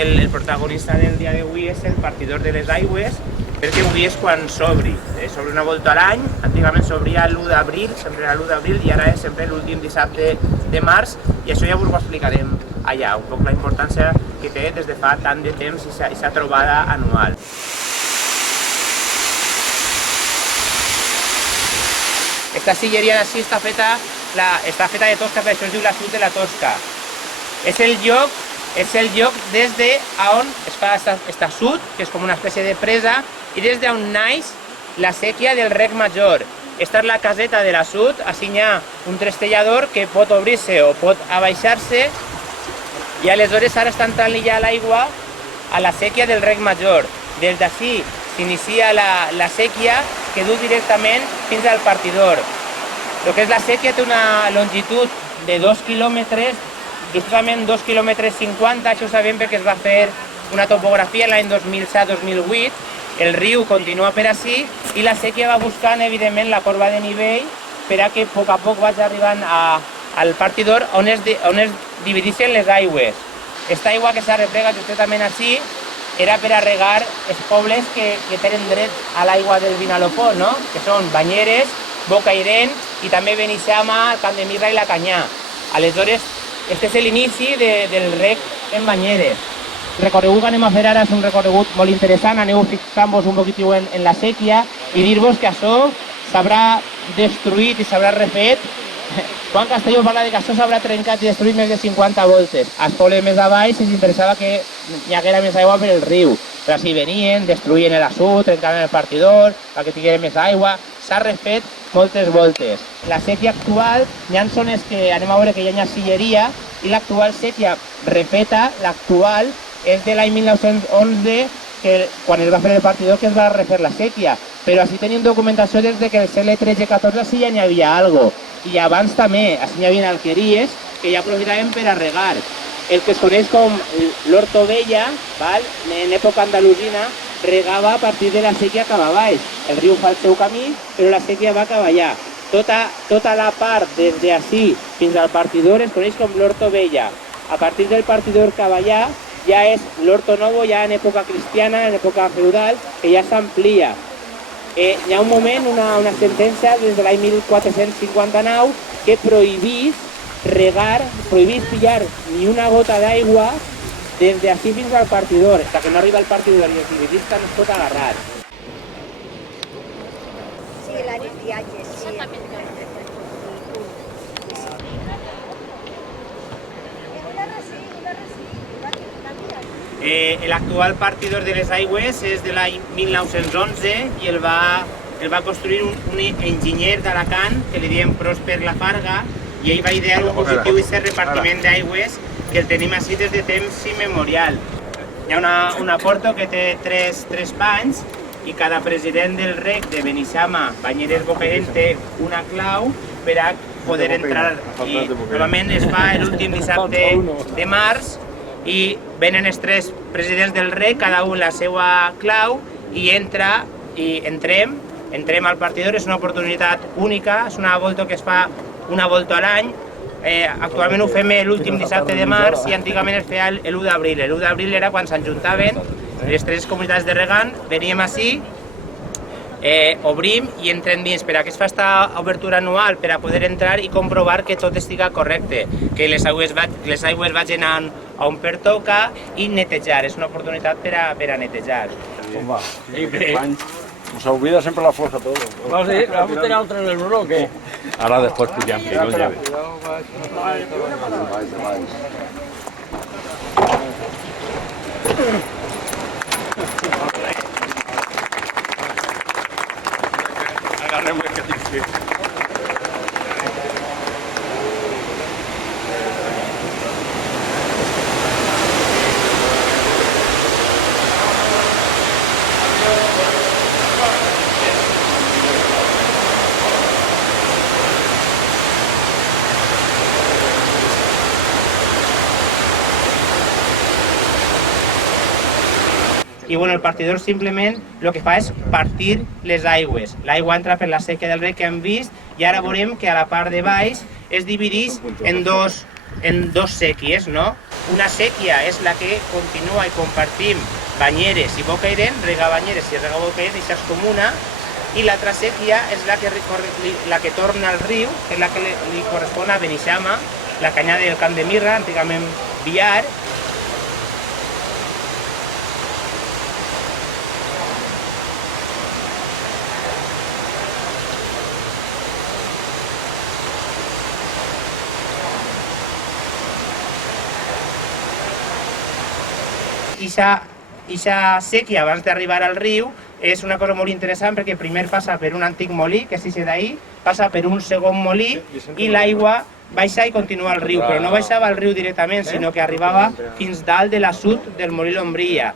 el protagonista del dia d'avui és el partidor de les aigües, perquè avui és quan s'obri. S'obre una volta a l'any, antigament s'obria l'1 d'abril, sempre era l'1 d'abril, i ara és sempre l'últim dissabte de març, i això ja us ho explicarem allà, un poc la importància que té des de fa tant de temps i sa trobada anual. Esta silleria d'ací està feta de tosca, per això es diu la sud de la Tosca. És el lloc des d'on es fa esta sud, que és com una espècie de presa, i des d'on naix la sèquia del Rec Major. Esta és la caseta de la sud, així hi ha un trestellador que pot obrir-se o pot abaixar-se, i aleshores ara està entrant ja l'aigua a la sèquia del Rec Major. Des d'ací s'inicia la sèquia que du directament fins al partidor. El que és la sèquia té una longitud de 2 quilòmetres, justament 2,50 quilòmetres, això ho sabem perquè es va fer una topografia l'any 2007-2008, el riu continua per ací i la sèquia va buscant evidentment la corba de nivell per a que a poc vagi arribant al partidor on es divideixen les aigües. Aquesta aigua que s'ha replegat justament ací era per a regar els pobles que tenen dret a l'aigua del Vinalopó, no? Que són Banyeres, Bocairent i també Beneixama, Camp de Mirra i la Canyà. Aleshores, este és l'inici del rec en Banyeres. El recorregut que anem a fer ara és un recorregut molt interessant, aneu fixant-vos un poquitiu en la sèquia i dir-vos que això s'haurà destruït i s'haurà refet. Juan Castelló parla que això s'haurà trencat i destruït més de 50 voltes. Als pobles més avall si s'interessava que hi haguera més aigua per el riu. Però així venien, destruïen l'assut, trencaven el partidor, perquè tingués més aigua. S'ha refet moltes voltes. La sèquia actual, hi ha zones que anem a veure que hi ha silleria, i l'actual sèquia refeta, l'actual, és de l'any 1911, que quan es va fer el partidor que es va refer la sèquia. Però així tenim documentació des que el segle XIII-XIV així ja n'hi havia alguna cosa. I abans també, així hi havia alqueries que ja aprofitaven per a regar. El que es coneix com l'Horto Vella, en època andalusina, regava a partir de la sèquia cap a baix. El riu fa el seu camí, però la sèquia va cap allà. Tota la part des d'ací fins al partidor es coneix com l'Horto Vella. A partir del partidor cap allà ja és l'Horto Novo, ja en època cristiana, en època feudal, que ja s'amplia. Hi ha un moment, una sentència des de l'any 1459 que prohibís regar, prohibís pillar ni una gota d'aigua des d'ací fins al partidor. Fins que no arriba al partidor i el dividista no es pot agarrar. Sí, l'àrea de viatges, sí. L'actual partidor de les aigües és de l'any 1911 i el va construir un enginyer d'Alacant que li diem Prosper Lafarga, i ell va idear un positiu i ser repartiment d'aigües que el tenim així des de temps immemorial. Hi ha una porta que té tres panys i cada president del rec de Beneixama, Banyeres, Bocairent té una clau per a poder entrar. I normalment es fa l'últim dissabte de març i venen els tres presidents del rec, cada un la seva clau, i entrem al partidor. És una oportunitat única, és una volta que es fa una volta a l'any. Actualment ho fem l'últim dissabte de març i antigament es feia l'1 d'abril. L'1 d'abril era quan s'ajuntaven les tres comunitats de regant, veníem així, obrim i entrem dins. Per a què es fa aquesta obertura anual? Per a poder entrar i comprovar que tot estiga correcte, que les aigües vagin on pertoca i netejar. És una oportunitat per a netejar. Com va? Nos olvida siempre la fuerza todo. ¿Vamos a meter a otro en el uno o qué? Ahora después pillan, que no lleve. Agarremos el que dice. I bueno, el partidor simplement el que fa és partir les aigües. L'aigua entra per la sèquia del rec que hem vist i ara veurem que a la part de baix es divideix en dos sèquies, no? Una sèquia és la que continua i compartim Banyeres i Bocairent, rega Banyeres i rega Bocairent, i això és com una, i l'altra sèquia és la que torna al riu, que és la que li correspon a Beneixama, la canyada del Camp de Mirra, antigament Biar. Ixa sèquia, abans d'arribar al riu, és una cosa molt interessant perquè primer passa per un antic molí, que és ixe d'ahí, passa per un segon molí i l'aigua baixa i continua al riu, però no baixava al riu directament, sinó que arribava fins dalt de l'assut del molí Lombrilla.